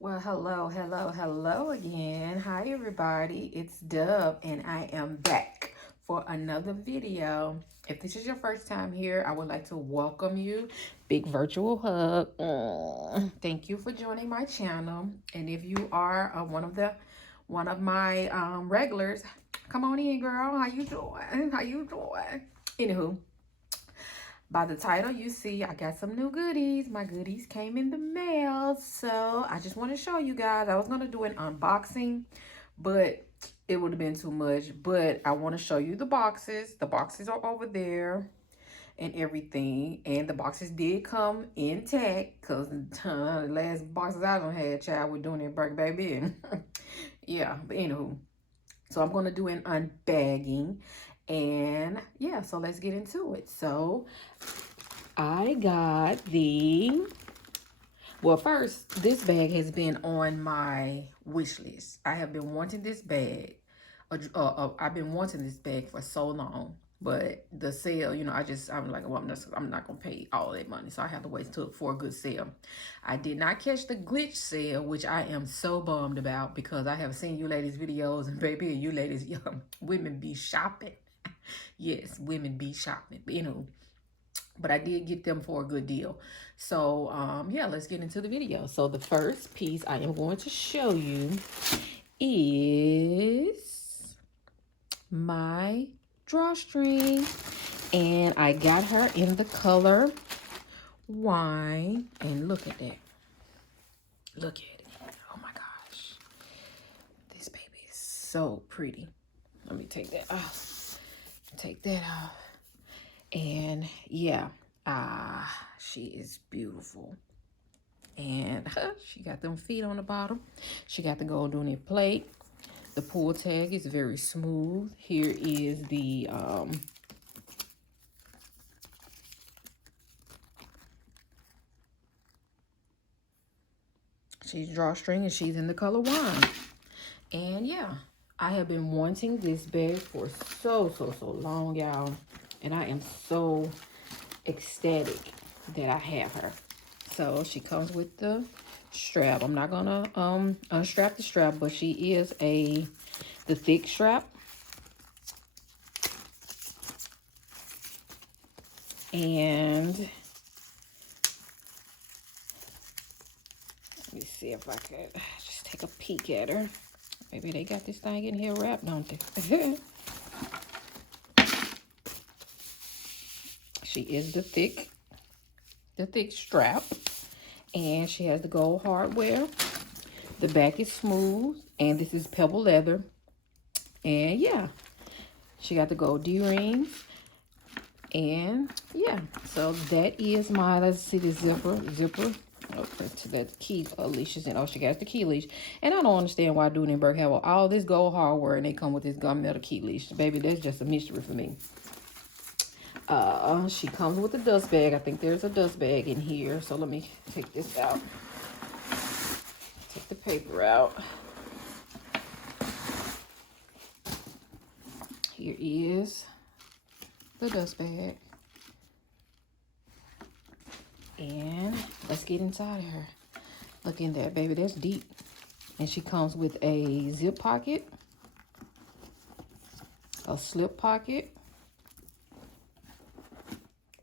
Well, hello again. Hi, everybody. It's Dub, and I am back for another video. If this is your first time here, I would like to welcome you. Big virtual hug. Thank you for joining my channel. And if you are one of my regulars, come on in, girl. How you doing? How you doing? Anywho, by the title, you see I got some new goodies. My goodies came in the mail. So I just want to show you guys. I was going to do an unboxing, but it would have been too much. But I want to show you the boxes. The boxes are over there and everything. And the boxes did come intact because the last boxes I don't had, child, with Dooney and Bourke, baby. Yeah, but anywho. So I'm going to do an unbagging. And yeah, so let's get into it. So I got well, first, this bag has been on my wish list. I have been wanting this bag. I've been wanting this bag for so long. But the sale, I'm like, well, I'm not going to pay all that money. So I have to wait for a good sale. I did not catch the glitch sale, which I am so bummed about because I have seen you ladies' videos. And baby, you ladies, women be shopping. Yes, women be shopping. But I did get them for a good deal. So yeah, let's get into the video. So the first piece I am going to show you is my drawstring, and I got her in the color wine. And look at that. Look at it. Oh my gosh, this baby is so pretty. Let me take that off. Take that off. And yeah, she is beautiful. And she got them feet on the bottom. She got the gold Dooney plate. The pull tag is very smooth. Here is the she's drawstring, and she's in the color wine. And yeah, I have been wanting this bag for so long, y'all. And I am so ecstatic that I have her. So she comes with the strap. I'm not gonna unstrap the strap, but she is the thick strap. And let me see if I could just take a peek at her. Maybe they got this thing in here wrapped, don't they? She is the thick strap, and she has the gold hardware. The back is smooth, and this is pebble leather. And yeah, she got the gold D-rings. And yeah, so that is my, let's see, the zipper. Okay, to that key leash is in. Oh, she got the key leash. And I don't understand why Dooney and Bourke have all this gold hardware and they come with this gunmetal key leash. Baby, that's just a mystery for me. She comes with a dust bag. I think there's a dust bag in here. So let me take this out. Take the paper out. Here is the dust bag. And let's get inside of her. Look in there, baby. That's deep. And she comes with a zip pocket, a slip pocket,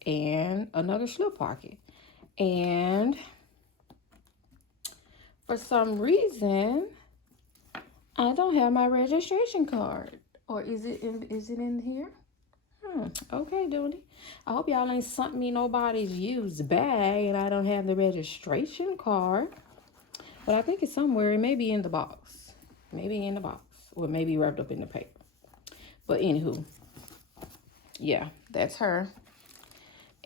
and another slip pocket. And for some reason, I don't have my registration card. Or is it in here? Okay, Dooney. I hope y'all ain't sent me nobody's used bag and I don't have the registration card. But I think it's somewhere. It may be in the box. Maybe in the box. Or maybe wrapped up in the paper. But anywho. Yeah, that's her.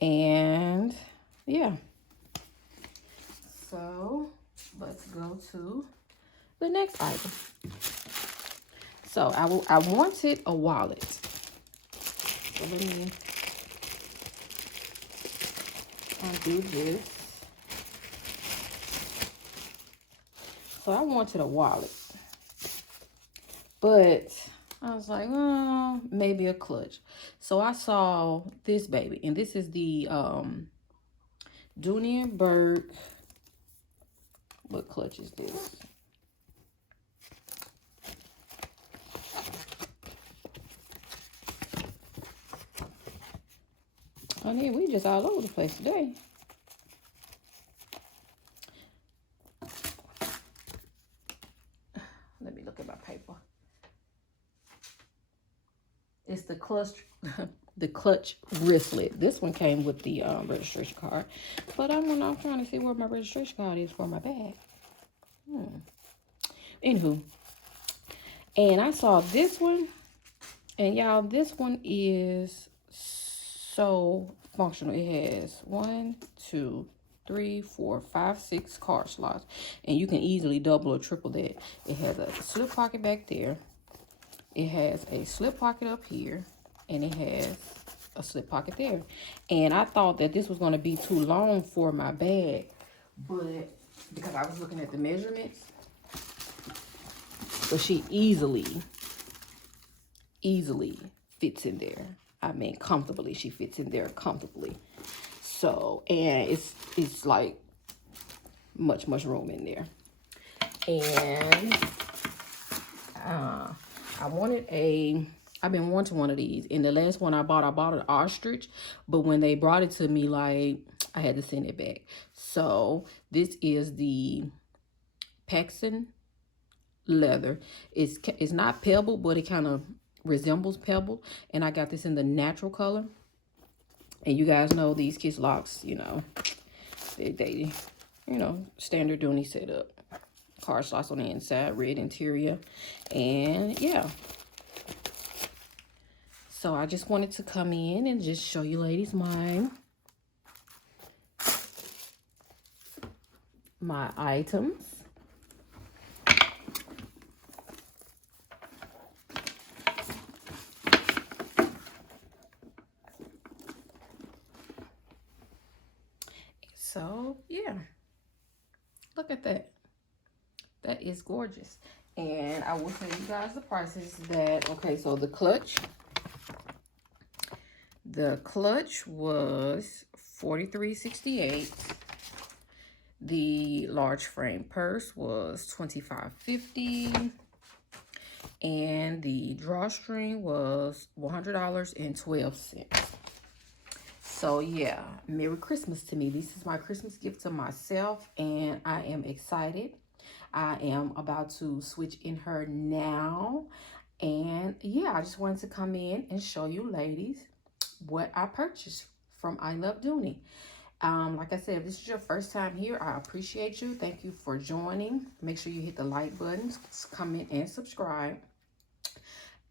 And yeah. So let's go to the next item. So I wanted a wallet. So let me undo this. So I wanted a wallet. But I was like, oh, maybe a clutch. So I saw this baby. And this is the Dooney and Bourke What clutch is this? Honey, we just all over the place today. Let me look at my paper. It's the clutch, the clutch wristlet. This one came with the registration card, but I'm trying to see where my registration card is for my bag. Anywho, and I saw this one, and y'all, this one is so functional. It has 1, 2, 3, 4, 5, 6 card slots, and you can easily double or triple that. It has a slip pocket back there. It has a slip pocket up here, and it has a slip pocket there. And I thought that this was going to be too long for my bag, but because I was looking at the measurements, but she easily fits in there. I mean, comfortably. She fits in there comfortably. So, and it's like much room in there. And I've been wanting one of these. And the last one I bought an ostrich, but when they brought it to me, like, I had to send it back. So this is the Paxton leather. It's not pebble, but it kind of resembles pebble. And I got this in the natural color. And you guys know these kiss locks, you know, they you know, standard Dooney setup. Card slots on the inside, red interior, and yeah. So I just wanted to come in and just show you ladies my items. So yeah, look at that. That is gorgeous. And I will tell you guys the prices that, okay, so the clutch was $43.68. The large frame purse was $25.50. And the drawstring was $100.12. So yeah, Merry Christmas to me. This is my Christmas gift to myself, and I am excited. I am about to switch in her now. And yeah, I just wanted to come in and show you ladies what I purchased from I Love Dooney. Like I said, if this is your first time here, I appreciate you. Thank you for joining. Make sure you hit the like button, comment, and subscribe.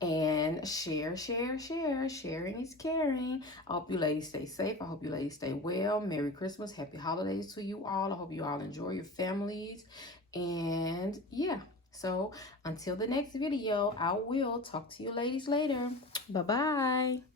And share. Sharing is caring. I hope you ladies stay safe. I hope you ladies stay well. Merry Christmas. Happy holidays to you all. I hope you all enjoy your families. And yeah, so until the next video, I will talk to you ladies later. Bye-bye.